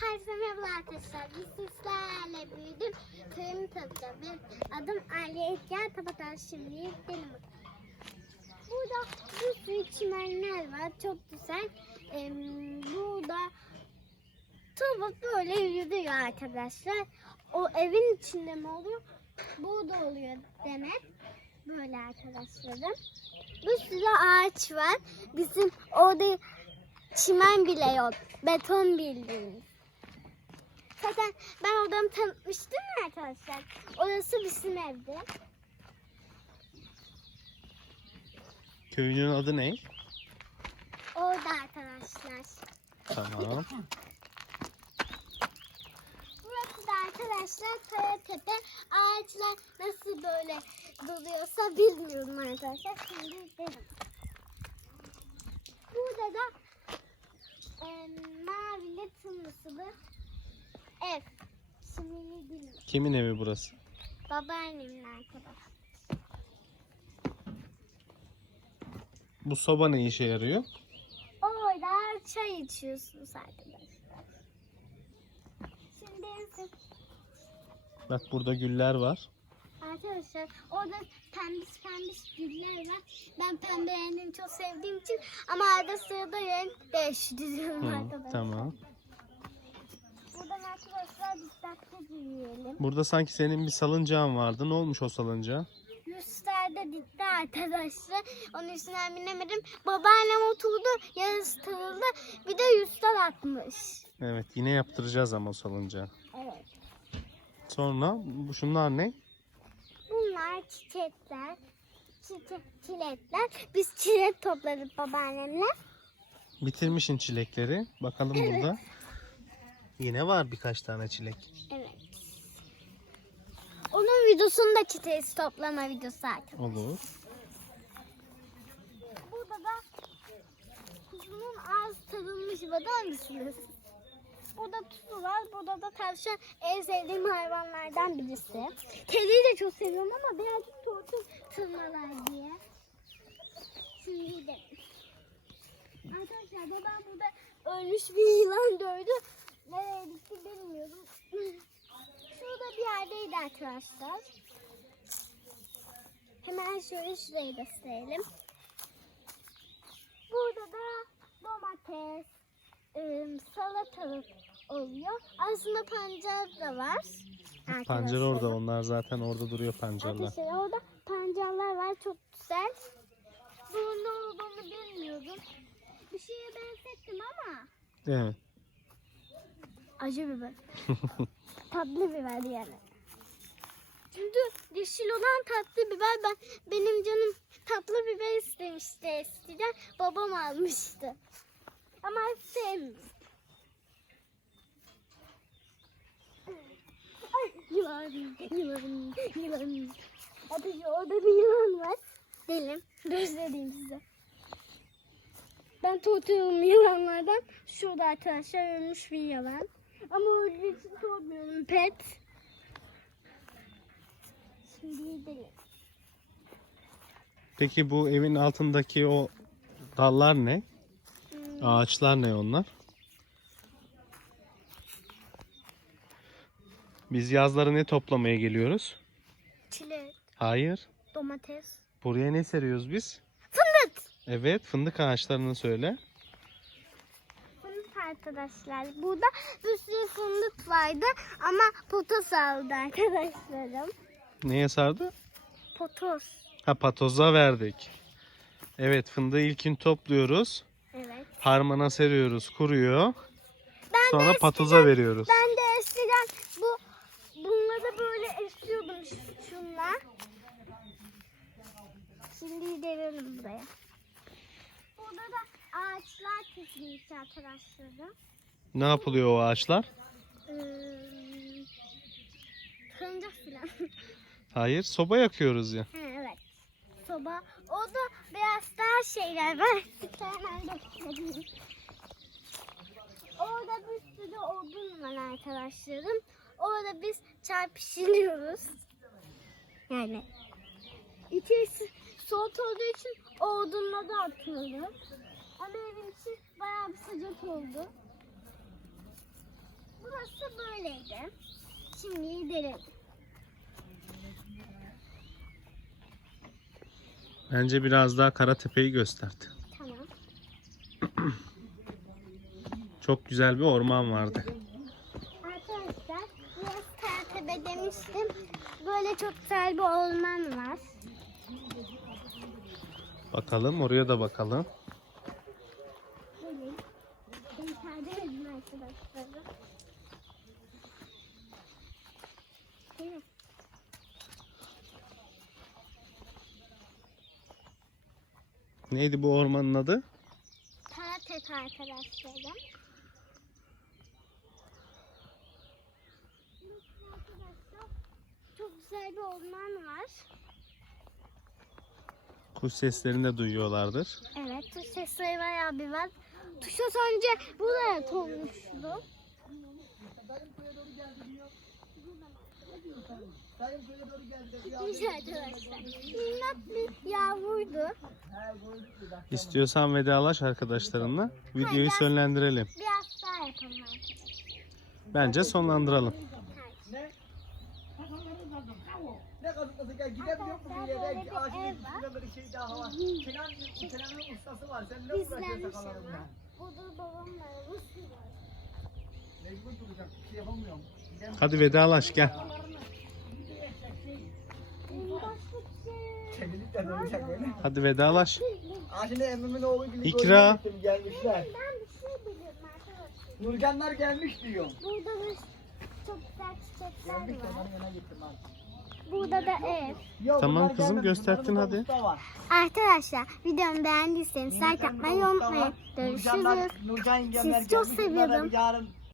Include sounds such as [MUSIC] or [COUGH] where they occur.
Herkese merhaba arkadaşlar. Biz sizlerle büyüdüm. Köyümü tanıtacağım. Benim adım Ali Etken Tabatar. Şimdi gidelim. Burada bir sürü çimenler var. Çok güzel. Ee, burada tavuk böyle yürüyor arkadaşlar. O evin içinde mi oluyor? Burada oluyor demek. Böyle arkadaşlarım. Bir sürü ağaç var. Bizim orada çimen bile yok. Beton bildiğiniz. Zaten ben odamı tanıtmıştım ya arkadaşlar. Orası bizim evde. Köyünün adı ne? Orada arkadaşlar. Tamam. Burası da arkadaşlar Kayatepe. Ağaçlar nasıl böyle duruyorsa bilmiyorum arkadaşlar. Şimdi gidelim. Burada da e, mavili tımlısı ev. Kimin evi burası? Babaannemin arkadaşlar. Bu soba ne işe yarıyor? Orada çay içiyorsunuz arkadaşlar. Şimdi Bak burada güller var. arkadaşlar orada pembiş pembiş güller var. Ben pembe rengini çok sevdiğim için ama arada sırada renk değiştiriyorum Hı, arkadaşlar. tamam. Burada sanki senin bir salıncağın vardı. Ne olmuş o salıncağa? Yüzlerde ditti arkadaşlar. Onun üstünden binemedim. Babaannem oturdu, yarısı tırıldı. Bir de yüzler atmış. Evet yine yaptıracağız ama o salıncağı. Evet. Sonra bu şunlar ne? Bunlar çiçekler. Çiçek, çilekler. Biz çilek topladık babaannemle. Bitirmişin çilekleri. Bakalım burada. [LAUGHS] Yine var birkaç tane çilek. Evet. Videosunu da çiçeği toplama videosu zaten. Olur. Burada da kuzunun ağzı tadılmış bakar mısınız? Burada tuzu var. Burada da tavşan en sevdiğim hayvanlardan birisi. Kediyi de çok seviyorum ama birazcık tortu tırmalar diye. Şimdi gidelim. Arkadaşlar babam burada ölmüş bir yılan dövdü. Nereye gitti bilmiyorum. [LAUGHS] Şurada bir yerdeydi arkadaşlar. Hemen şöyle şurayı gösterelim. Burada da domates, salatalık oluyor. Aslında pancar da var. Pancar orada. Onlar zaten orada duruyor pancarlar. Arkadaşlar orada pancarlar var. Çok güzel. Bunun ne olduğunu bilmiyordum. Bir şeye benzettim ama Evet. acı biber. [LAUGHS] tatlı biber yani. Çünkü yeşil olan tatlı biber ben benim canım tatlı biber istemişti eskiden. Babam almıştı. Ama. Ay yılan, yılan, yılan. Hadi orada bir yılan var. Delim, göstereyim size. Ben tutuyorum yılanlardan. Şurada arkadaşlar ölmüş bir yılan. Ama için tutmuyorum pet. Şimdi gidelim. Peki bu evin altındaki o dallar ne? Hmm, Ağaçlar ne onlar? Biz yazları ne toplamaya geliyoruz? çilek, Hayır. domates. Buraya ne seriyoruz biz? Fındık. Evet, fındık ağaçlarını söyle. Arkadaşlar. Burada bir sürü fındık vardı ama potos aldı arkadaşlarım. Neye sardı? Potos. Ha patoza verdik. Evet, fındığı ilkin topluyoruz. Evet. Harmana seriyoruz, kuruyor. Ben Sonra patoza veriyoruz. Ben de eskiden bu bunları böyle esiyordum ş- şunla. Şimdi gidelim buraya. Burada da ağaçlar kesilmiş arkadaşlarım. Ne yapılıyor o ağaçlar? Ee, Karınca filan. [LAUGHS] Hayır, soba yakıyoruz ya. Evet. Soba. Orada biraz daha şeyler var. [LAUGHS] Göstereyim. Orada bir sürü odun var arkadaşlarım. Orada biz çay pişiriyoruz. Yani içerisi soğuk olduğu için o odunları atıyoruz. Ama evin içi bayağı bir sıcak oldu. gösterdim. Şimdi gidelim. Bence biraz daha Karatepe'yi gösterdi. Tamam. [CLEARS THROAT] Çok güzel bir orman vardı. Arkadaşlar biraz Karatepe demiştim. Böyle çok güzel bir orman var. Bakalım oraya da bakalım. Neydi bu ormanın adı? Karatepe arkadaşlarım. Arkadaşlar çok güzel bir orman var. Kuş seslerini de duyuyorlardır. Evet, tuş sesleri bayağı bir var. Tuşa önce buraya konmuştu. Minnak bir yavruydu. İstiyorsan vedalaş arkadaşlarınla. Videoyu Hayır. sonlandıralım. Biraz daha yapalım arkadaşlar. Bence sonlandıralım. Hayır. Ne kazıklısı gel gidebiliyor musun yere? Ağacın üstünde böyle şey daha var. Kenan, Kenan'ın ustası var. Sen ne uğraşıyorsun sakalarınla? ama. Burada babamla Rus var. Mecbur duracak. Bir şey yapamıyorum. Gidemiyorum. Hadi vedalaş gel. Şey. Kedilik de dönecek böyle. Hadi vedalaş. Aa şimdi emmimin oğlu gibi İkra. gittim, gelmişler. Ben bir şey biliyorum arkadaşlar. Nurcanlar gelmiş diyor. Burada bir çok güzel çiçekler Gelmiş de var. onların yanına gittim ben. Burada da ev. Tamam kızım, gösterdin hadi. Arkadaşlar videomu beğendiyseniz like atmayı unutmayın. Görüşürüz. Sizi çok seviyorum. Yarın